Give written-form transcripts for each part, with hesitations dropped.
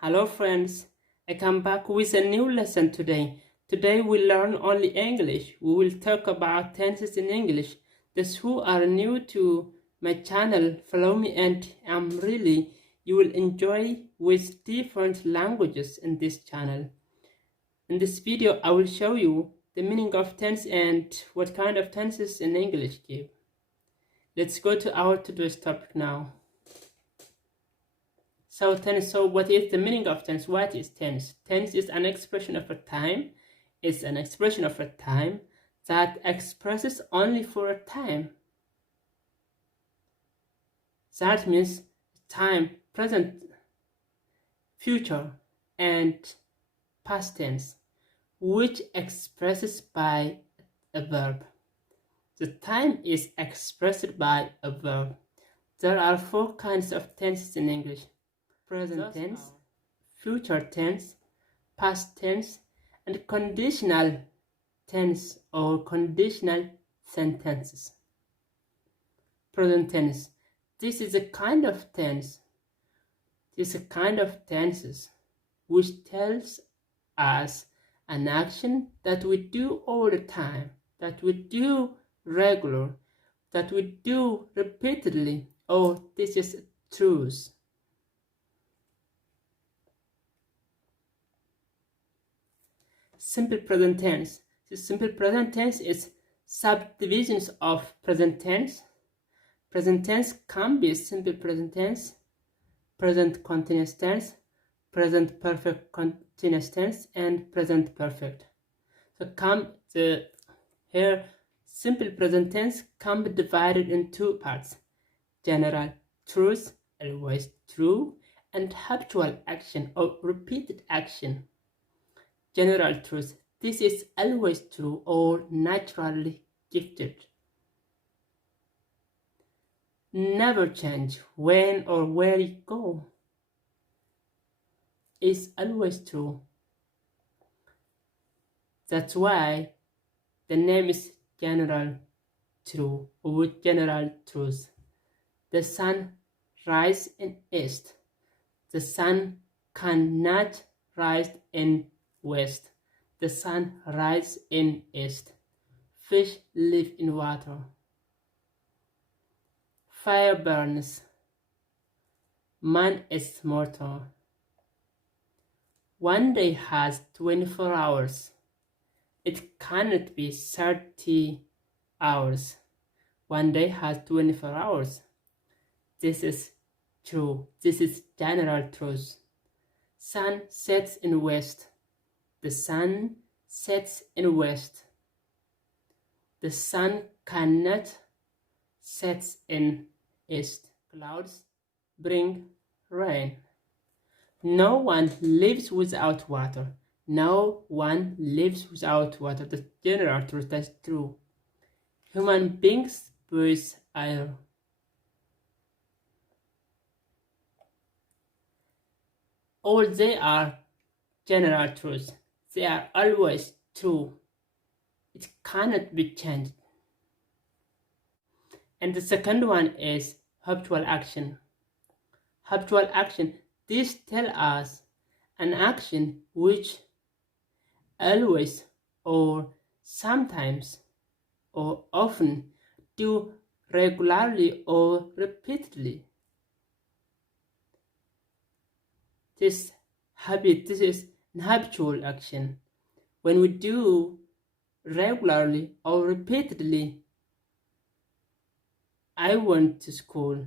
Hello friends, I come back with a new lesson today. Today we learn only English. We will talk about tenses in English. Those who are new to my channel, follow me and you will enjoy with different languages in this channel. In this video I will show you the meaning of tense and what kind of tenses in English give. Let's go to our today's topic now. So what is the meaning of tense? What is tense? Tense is an expression of a time. It's an expression of a time that expresses only for a time. That means time, present, future, and past tense, which expresses by a verb. The time is expressed by a verb. There are 4 kinds of tenses in English: present tense, future tense, past tense, and conditional tense or conditional sentences. Present tense. This is a kind of tense. This is a kind of tenses which tells us an action that we do all the time, that we do regular, that we do repeatedly. Oh, this is truth. Simple present tense. The simple present tense is subdivisions of present tense. Present tense can be simple present tense, present continuous tense, present perfect continuous tense, and present perfect. So here simple present tense can be divided in 2 parts: general truth, always true, and habitual action or repeated action. General truth. This is always true or naturally gifted. Never change when or where you go. Is always true. That's why the name is general true or general truth. The sun rises in east. The sun cannot rise in west. The sun rises in east. Fish live in water. Fire burns. Man is mortal. One day has 24 hours. It cannot be 30 hours. One day has 24 hours. This is true. This is general truth. Sun sets in west. The sun sets in west. The sun cannot set in east. Clouds bring rain. No one lives without water. No one lives without water. The general truth, that's true. Human beings breathe air. All they are general truths. They are always true. It cannot be changed. And the second one is habitual action. Habitual action. This tells us an action which always or sometimes or often do regularly or repeatedly. This is an habitual action. When we do regularly or repeatedly, I went to school,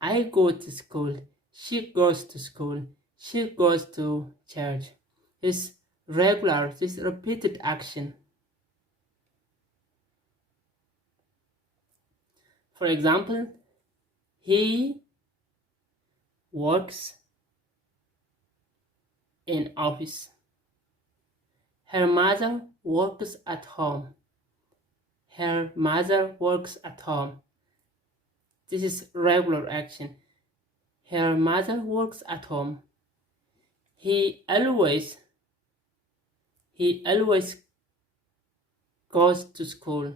I go to school, she goes to school, she goes to church. This regular, this repeated action. For example, he works in office. Her mother works at home. Her mother works at home. This is regular action. Her mother works at home. He always goes to school.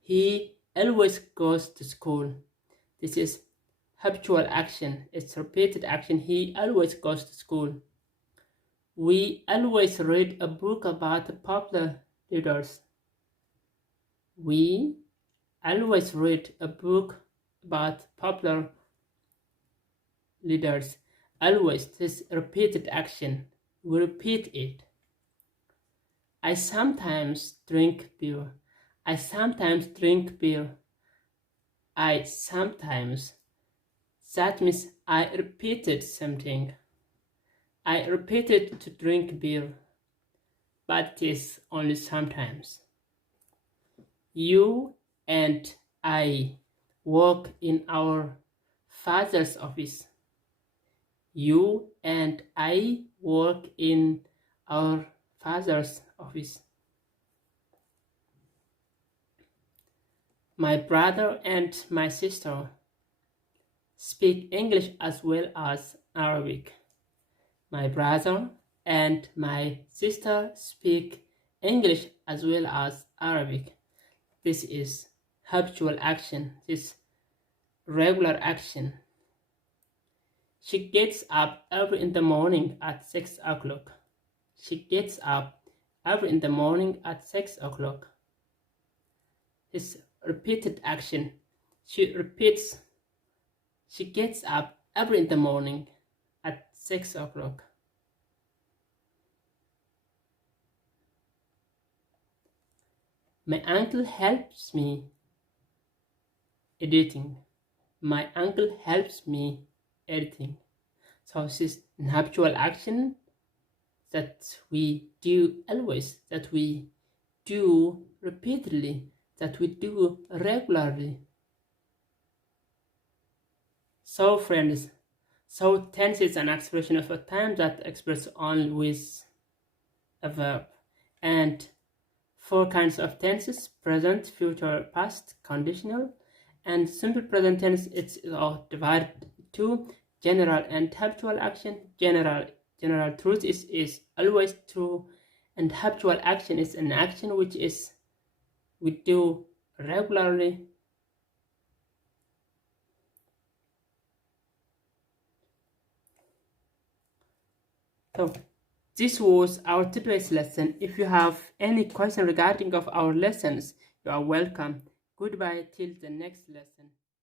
He always goes to school. This is Habitual action is repeated action. He always goes to school. We always read a book about popular leaders. We always read a book about popular leaders. Always, this repeated action. We repeat it. I sometimes drink beer. I sometimes drink beer. I sometimes. That means I repeated something. I repeated to drink beer, but it is only sometimes. You and I work in our father's office. You and I work in our father's office. My brother and my sister speak English as well as Arabic. My brother and my sister speak English as well as Arabic. This is habitual action. This regular action. She gets up every in the morning at 6 o'clock. She gets up every in the morning at 6 o'clock. This repeated action. She repeats. She gets up every in the morning at 6 o'clock. My uncle helps me editing. My uncle helps me editing. So this is an habitual action that we do always, that we do repeatedly, that we do regularly. So friends, so tense is an expression of a time that expresses only with a verb. And 4 kinds of tenses: present, future, past, conditional. And simple present tense, it's divided to general and habitual action. General truth is always true, and habitual action is an action which is we do regularly. So this was our today's lesson. If you have any question regarding of our lessons, you are welcome. Goodbye till the next lesson.